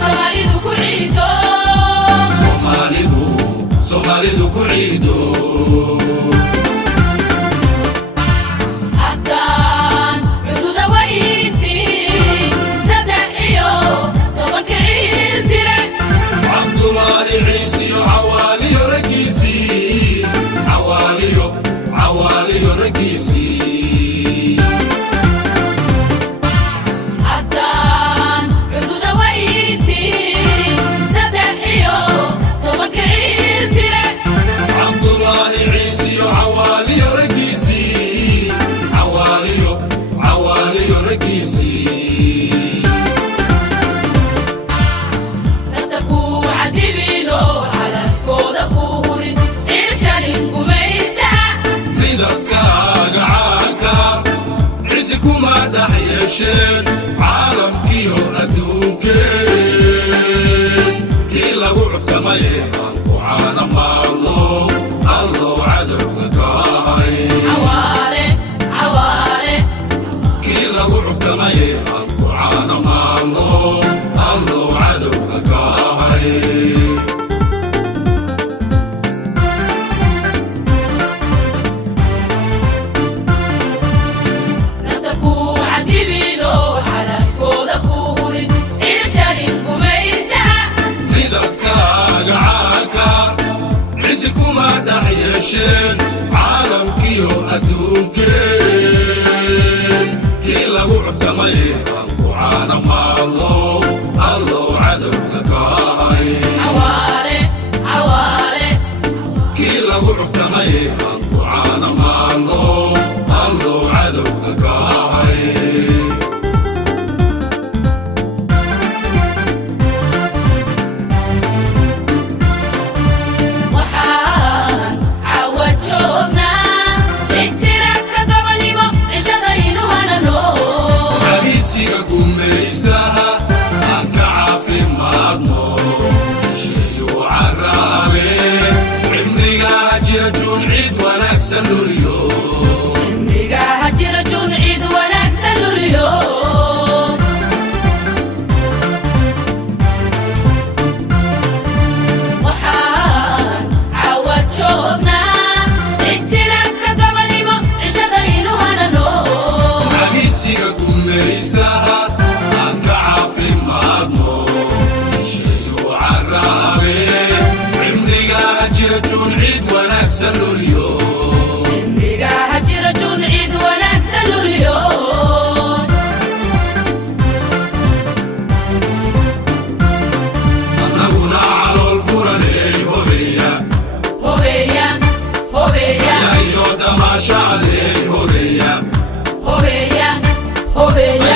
Soomaalidu ku ciido Soomaalidu ku ciido haddaan cududa weyntii saddex iyo tobanka ciid tire Cabdullaahi Ciisiyo cawaaliyo raggiisii cawaaliyo raggiisii haddaan cududa weyntii saddex iyo tobanka ciid tire Cabdullaahi Ciisiyo cawaaliyo raggiisii cawaaliyo raggiisii nafta ku cadibino calafkooda ku hurin ciilkanin gumaystaha midabkaaga caanka cisi kuma dhex yeesheen caalamkiyo adduunkeen kii lagu cutamaye aan ku caana maallo allow cadowga kaahay cawaale kii lagu cutamaye aan ku caana maallo allow cadowga kaahay nafta ku cadibino calafkooda ku hurin ciilkanin gumaystaha midabkaaga caanka cisi kuma dhex yeesheen caalamkiyo adduunkeen kii lagu cutamaye aan ku caana maallo allow cadowga kaahay cawaale kii lagu cutamaye aan ku caana maallo allow cadowga kaahay waxaan cawad joognaa ixtiraafka gobonimo cishadaynu hanano xabiidsiga gumaystaha aan ka caafimaadno shisheeyu caraabe cimrigaa jira juun ciid wanaagsan luriyo cimrigaha jira jun ciid wanaagsan luriyo waxaan cawad joognaa ixtiraafka gobonimo cishadaynu hanano xabiidsiga gumaystaha aan ka caafimaadno shisheeyu caraabe cimrigaa jira juun ciid wanaagsan luriyo cimrigaha jira jun ciid wanaagsan luriyo annaguna calool furaney horeeya hobeeya iyo damaashaadey horeeya hobeeya